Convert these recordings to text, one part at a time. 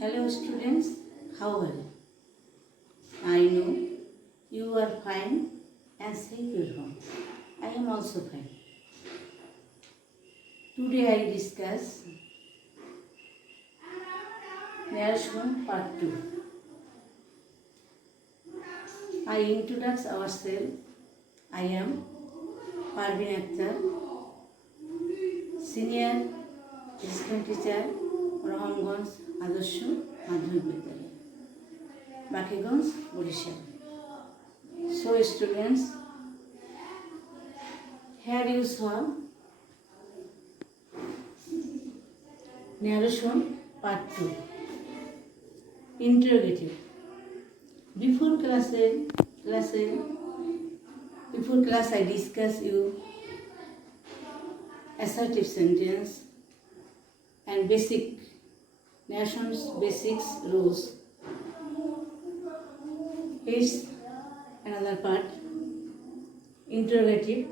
Hello students, how are you? I know you are fine and safe at home. I am also fine. Today I discuss narration part 2. I introduce ourselves. I am Parveen Akhtar, Senior Assistant Teacher, Rahmganj আদর্শ মাধ্যমিক বিদ্যালয়, বাকিগঞ্জ, Barishal. So students, here you saw narration part 2. Interrogative. Before class I discuss you assertive sentence and basic narration's basics rules. Here's another part. Interrogative.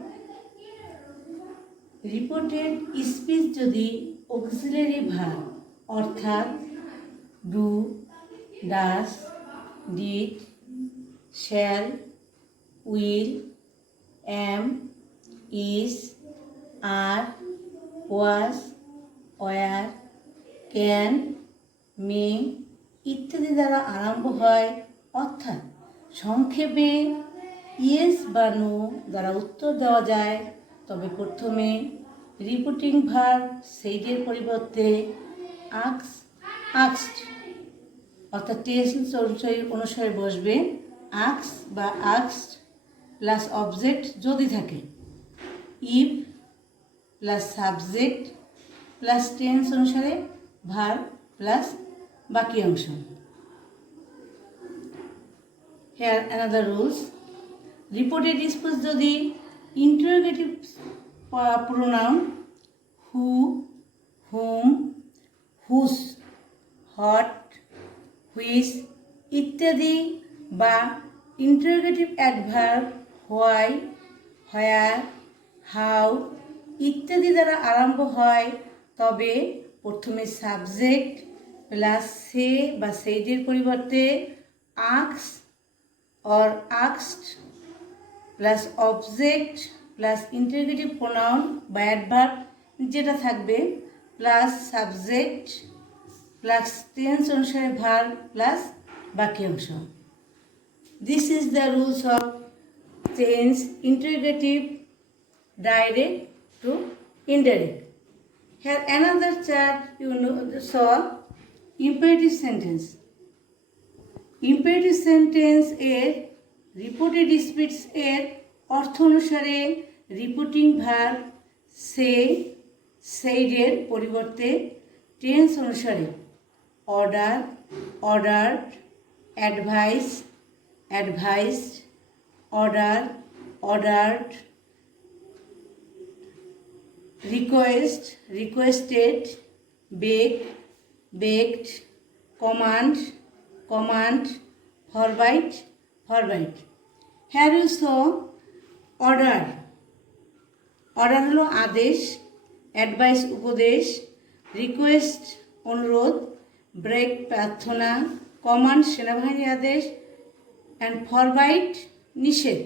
Reported speech যদি auxiliary verb অর্থাৎ do, does, did, shall, will, am, is, are, was, were, can, may ইত্যাদি দ্বারা আরম্ভ হয় অর্থাৎ সংক্ষেপে ইয়েস বা নো দ্বারা উত্তর দেওয়া যায়, তবে প্রথমে রিপোর্টিং ভার্ব সেইডের পরিবর্তে আক্সড অর্থাৎ টেন্স অনুসারে বসবে আক্স বা আক্সড প্লাস অবজেক্ট যদি থাকে, if plus subject plus tense অনুসারে ভার্ব প্লাস বাকি অংশ. Here another rules. Reported speech যদি interrogative pronoun who, whom, whose, what, which ইত্যাদি বা interrogative adverb why, where, how ইত্যাদি দ্বারা আরম্ভ হয়, তবে প্রথমে সাবজেক্ট প্লাস সে বা সেইডের পরিবর্তে আক্স or asked plus object plus interrogative pronoun বা অ্যাডভার্ব যেটা থাকবে প্লাস সাবজেক্ট প্লাস টেন্স অনুসারে ভার্ব প্লাস বাকি অংশ. This is the rules of change interrogative direct two indirect. Here another chart you saw imperative sentence. Imperative sentence এর reported speech এর অর্থ অনুসারে রিপোর্টিং ভার্ব সে, সেইডের পরিবর্তে টেন্স অনুসারে order, ordered, advise, advised, order, ordered, request, requested, beg, begged, command, command, forbid, forbid. Here you saw order. Order হলো আদেশ, অ্যাডভাইস উপদেশ, রিকোয়েস্ট অনুরোধ, ব্রেক প্রার্থনা, কমান্ড সেনাবাহিনীর আদেশ অ্যান্ড ফরবাইড নিষেধ.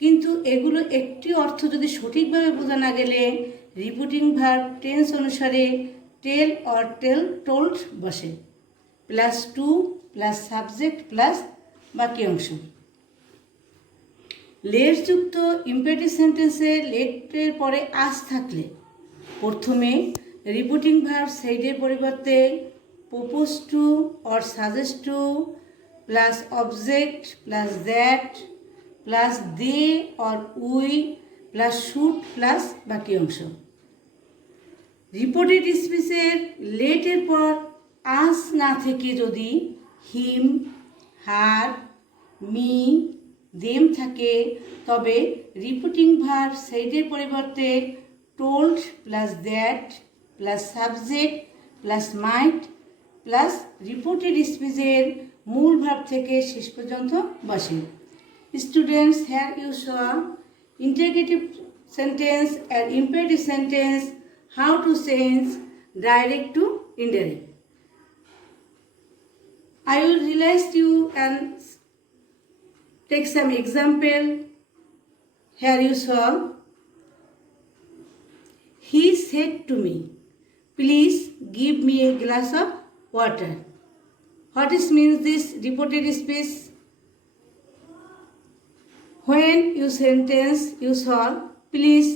কিন্তু এগুলো একটি অর্থ যদি সঠিকভাবে বোঝা না গেলে রিপোর্টিং ভার্ব টেন্স অনুসারে টেল অর টোল্ড বসে plus to plus subject plus বাকি অংশ. লেটযুক্ত ইম্পারেটিভ সেন্টেন্সে লেটের পরে আস থাকলে প্রথমে রিপোর্টিং ভার্ব সেইডের পরিবর্তে propose to or suggest to plus object plus that plus they or we plus should plus বাকি অংশ. রিপোর্টেড স্পিচের লেটের পর আস না থেকে যদি হিম, হার, মি, দেম থাকে, তবে রিপোর্টিং ভার্ব সেইডের পরিবর্তে told plus that plus subject plus might plus reported স্পিচের মূল ভার্ব থেকে শেষ পর্যন্ত বসে. Students, here you saw interrogative sentence and imperative sentence, how to change direct to indirect. I will realize you and take some example. Here you saw, he said to me, please give me a glass of water. What is means this reported speech? When you sentence you saw please,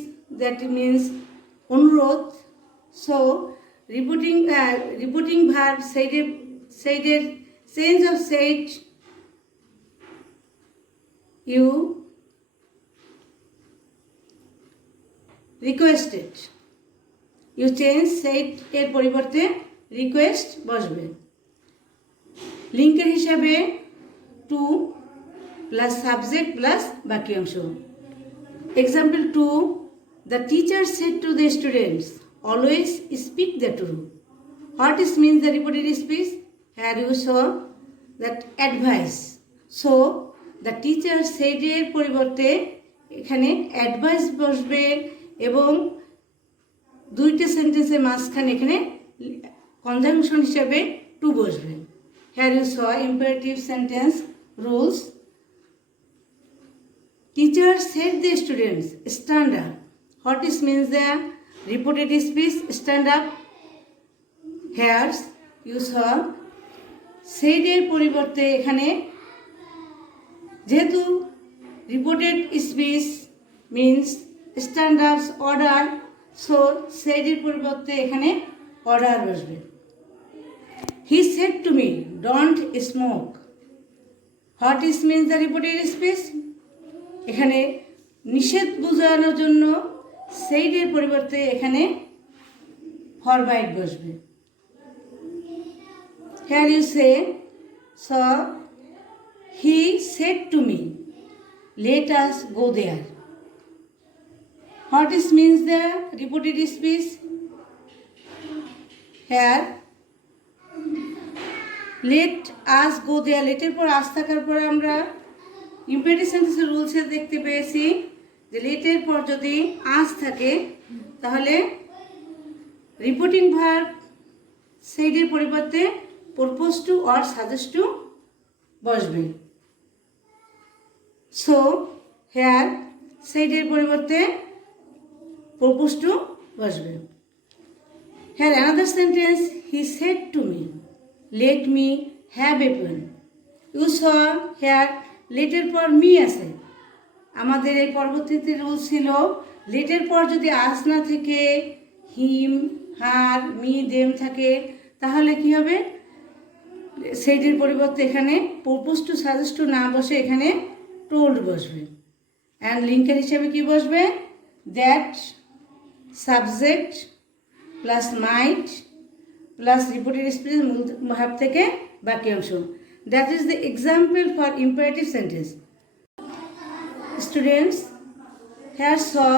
that means অনুরোধ. So reporting verb said change of said you requested. You change said এর পরিবর্তে request বসবে। লিঙ্কের হিসাবে two plus subject plus বাকি অংশ। Example two, the teacher said to the students always speak the true. What is means the reported speech? Here you saw that advise. So the teacher সেডের পরিবর্তে এখানে অ্যাডভাইস বসবে এবং দুইটা সেন্টেন্সের মাঝখানে এখানে কনজাংশন হিসাবে টু বসবে। Here you saw imperative sentence rules. Teacher said the students stand up. What is means the reported speech stand up? Here you saw said এর পরিবর্তে এখানে যেহেতু reported speech means stand ups order, so said এর পরিবর্তে এখানে order বসবে। He said to me, don't smoke. What is means the reported speech? এখানে নিষেধ বোঝানোর জন্য said এর পরিবর্তে এখানে forbid বসবে। Here you say, so he said to me, let us go there. What is means the reported speech? Here let us go there, লেটের পর আস থাকার পরে আমরা ইম্পারেটিভ সেন্টেন্সের রুলসে দেখতে পেয়েছি যে লেটের পর যদি আস থাকে তাহলে রিপোর্টিং ভার্ব সেইডের পরিবর্তে purpose to or suggest to বসবে। সো হেয়ার সেইডের পরিবর্তে পারপোজ টু বসবে। Here another sentence, he said to me let me have a pen. You saw here লেটের পর মি আছে। আমাদের এই পরবর্তীতে রুল ছিল লেটের পর যদি আস না থেকে হিম হার মি দেম থাকে তাহলে কি হবে, সেইটির পরিবর্তে এখানে পারপোজ টু সাজেস্ট টু না বসে এখানে টোল্ড বসবে। অ্যান্ড লিঙ্কের হিসেবে কি বসবে, that subject plus might plus reported speech মূল ভাব থেকে বাকি অংশ। That is the example for imperative sentence. Students, here saw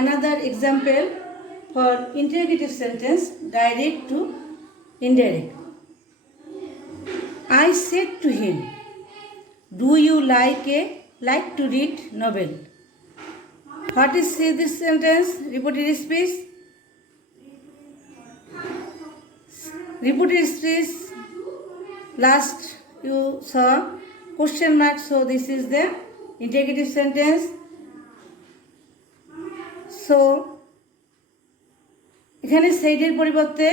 another example for interrogative sentence, direct to indirect. I said to him, do you like to read novel? What is this sentence? Reported speech. Reported speech last you saw question mark, so this is the interrogative sentence. So এখানে সেইডের পরিবর্তে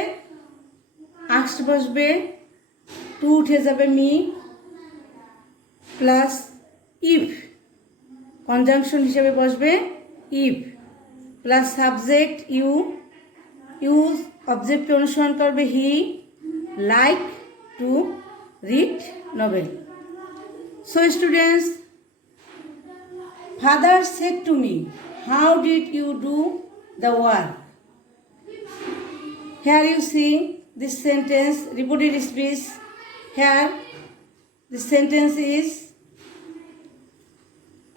আস্কড বসবে, টু উঠে যাবে me plus if, conjunction হিসেবে বসবে if plus subject you, use object অনুসরণ করবে he, like to read novel. So students, father said to me, how did you do the work? Here you see this sentence, reported speech. Here the sentence is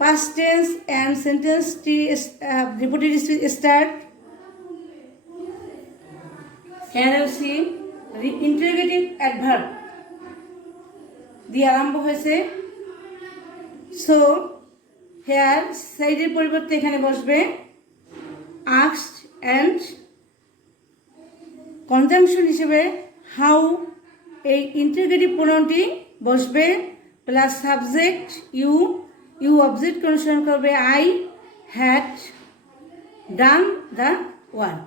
past tense and sentence reported speech start. Here you see interrogative adverb দিয়ে আরম্ভ হয়েছে। So here সাইডের পরিবর্তে এখানে বসবে asked and conjunction হিসেবে how এই interrogative প্রোনাউনটি বসবে plus subject you, you object অনুসরণ করবে I had done the work.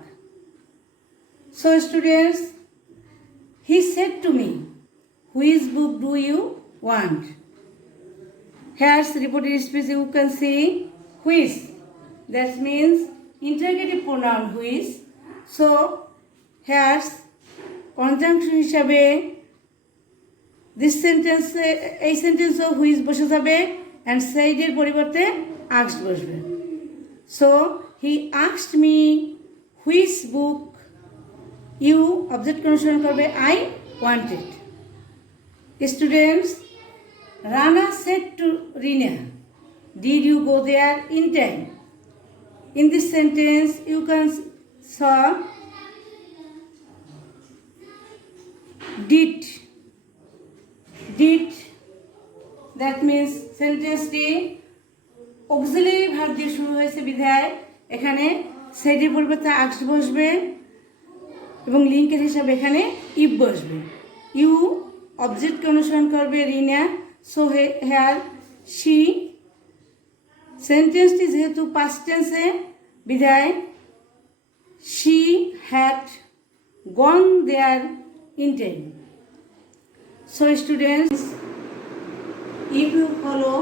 So students, he said to me, which book do you want? Here's reported speech, you can see which, that means interrogative pronoun which. So here's conjunction হিসাবে this sentence, এই sentence ও which বসে যাবে and said এর পরিবর্তে asked বসবে। So he asked me which book, you object অনুসরণ করবে I wanted। Students, Rana said to Rina, did you go there in time? In this sentence, you can saw did, that means সেন্টেন্সটি auxiliary verb দিয়ে শুরু হয়েছে বিধায় এখানে সেডের পরিবর্তে আস্কড বসবে এবং লিঙ্কের হিসাবে এখানে ইফ বসবে। ইউ অবজেক্টকে অনুসরণ করবে রিনা। সো হেয়ার শি, সেন্টেন্সটি যেহেতু পাস্ট টেন্সে বিধায় she had gone there in time. So students, if you follow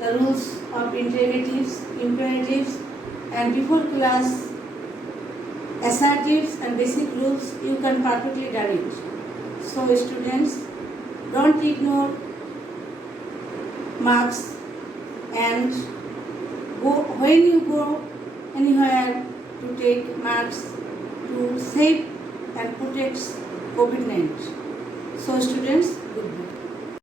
the rules of interrogatives, imperatives and before class assertives and basic rules, you can perfectly do it. So students, don't ignore marks, and go when you go anywhere to take marks to save and protect COVID-19. So students, goodbye.